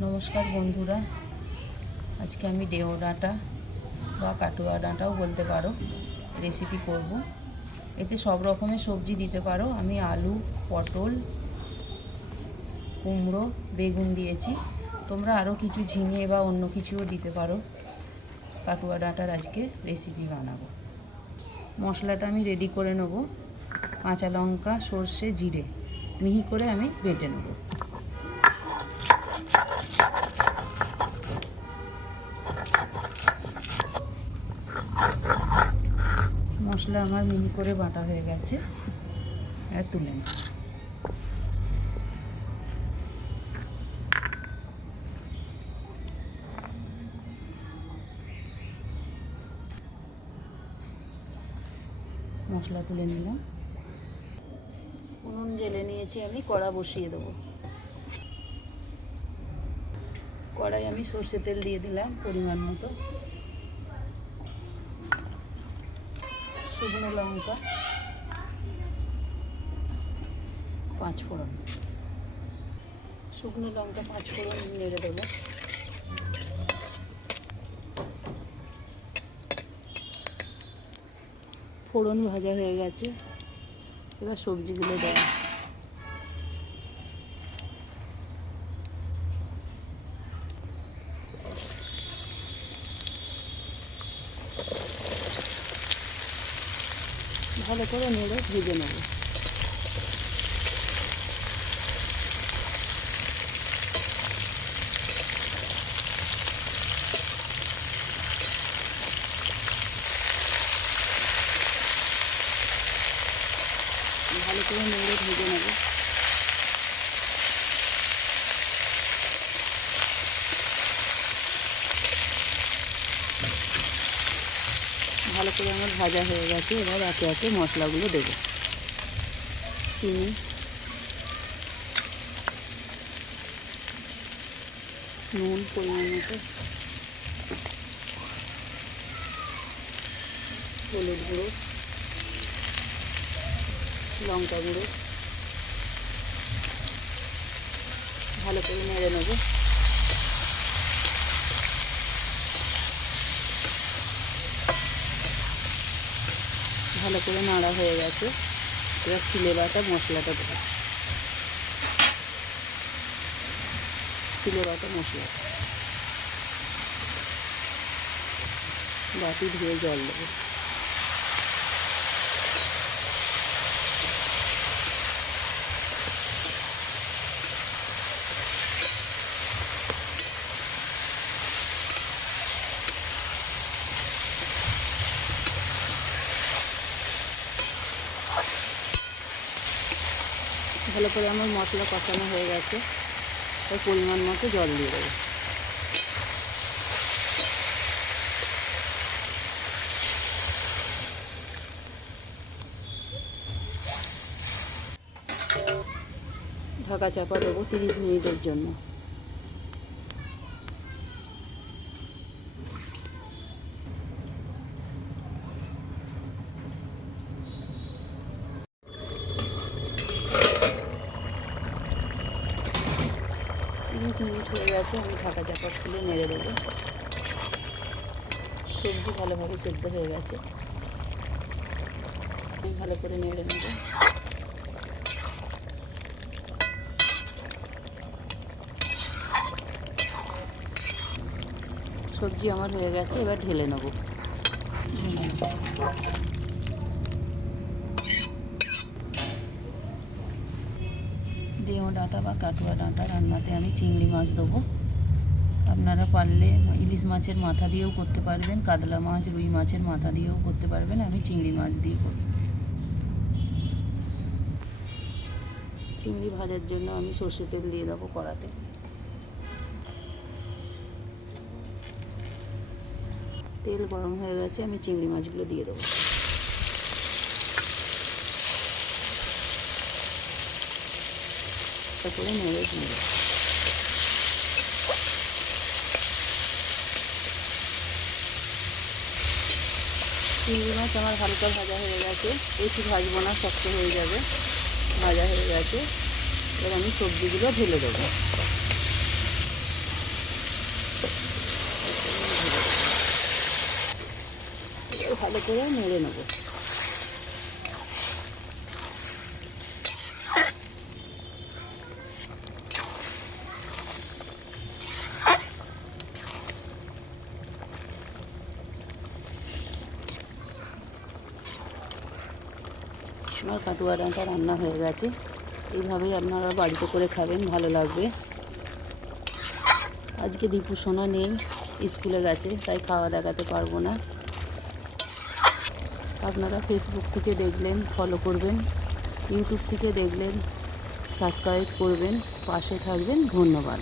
নমস্কার বন্ধুরা। আজকে আমি ডেও ডাঁটা বা কাটুয়া ডাঁটাও বলতে পারো রেসিপি করব। এতে সব রকমের সবজি দিতে পারো। আমি আলু, পটল, কুমড়ো, বেগুন দিয়েছি। তোমরা আরও কিছু ঝিঙে বা অন্য কিছুও দিতে পারো। কাটুয়া ডাঁটার আজকে রেসিপি বানাবো। মশলাটা আমি রেডি করে নেব। কাঁচা লঙ্কা, সর্ষে, জিরে, মিহি করে আমি বেটে নেব। মশলা আমার মিহি করে বাটা হয়ে গেছে। আর তুলে নেব মশলা তুলে নিলাম। উনুন জেলে নিয়েছি আমি, কড়া বসিয়ে দেবো। কড়াই আমি সর্ষে তেল দিয়ে দিলাম পরিমাণ মতো। শুকনো লঙ্কা, পাঁচ ফোড়ন। শুকনো লঙ্কা, পাঁচ ফোড়ন নেড়ে দেবো। ফোড়ন ভাজা হয়ে গেছে। এবার সবজিগুলো দেয় ভালো করে নেড়ে ভেজে নেব। ভালো করে নেড়ে ভেজে নেব। ভালো করে আমার ভাজা হয়ে গেছে, এবার একে একে মশলাগুলো দেবো। চিনি। নুন, পরিমাণ মতো। হলুদ গুঁড়ো। লঙ্কা গুঁড়ো। ভালো করে নেড়ে নেব। ভালো করে নাড়া হয়ে গেছে। এবার সিলেবাটা মশলাটা দেবো। সিলেবাটা বাটা মশলা। বাটি ধুয়ে জল দেবো। ভালো করে আমার মশলা কষানো হয়ে গেছে। তাই পরিমাণ মতো জল দিয়ে দেবো। ঢাকা চাপা দেবো তিরিশ মিনিটের জন্য। মিনিট হয়ে গেছে, আমি ঢাকা চাপা খুলে নেড়ে দেবো। সবজি ভালোভাবে সেদ্ধ হয়ে গেছে। ভালো করে নেড়ে নেব। সবজি আমার হয়ে গেছে, এবার ঢেলে নেব। ডেও ডাঁটা বা কাটুয়া ডাঁটা রান্নাতে আমি চিংড়ি মাছ দেবো। আপনারা পারলে ইলিশ মাছের মাথা দিয়েও করতে পারবেন, কাতলা মাছ, রুই মাছের মাথা দিয়েও করতে পারবেন, আমি চিংড়ি মাছ দিয়ে করি। চিংড়ি ভাজার জন্য আমি সর্ষে তেল দিয়ে দেবো কড়াতে। তেল গরম হয়ে গেছে, আমি চিংড়ি মাছগুলো দিয়ে দেবো। হালকা করে নেড়ে দিয়ে চিংড়ি মাছ আমার হালকা ভাজা হয়ে গেছে। একটু ভাজবো না, শক্ত হয়ে যাবে। ভাজা হয়ে গেছে। এবার আমি সবজিগুলো ঢেলে দেবো। ভালো করে নেড়ে নেব। কাটুয়া ডাঁটা রান্না হয়ে গেছে। এইভাবেই আপনারা বাড়িতে করে খাবেন, ভালো লাগবে। আজকে দীপু সোনা নেই, স্কুলে গেছে, তাই খাওয়া দেখাতে পারব না। আপনারা ফেসবুক থেকে দেখলেন ফলো করবেন ইউটিউব থেকে দেখলেন সাবস্ক্রাইব করবেন, পাশে থাকবেন, ধন্যবাদ।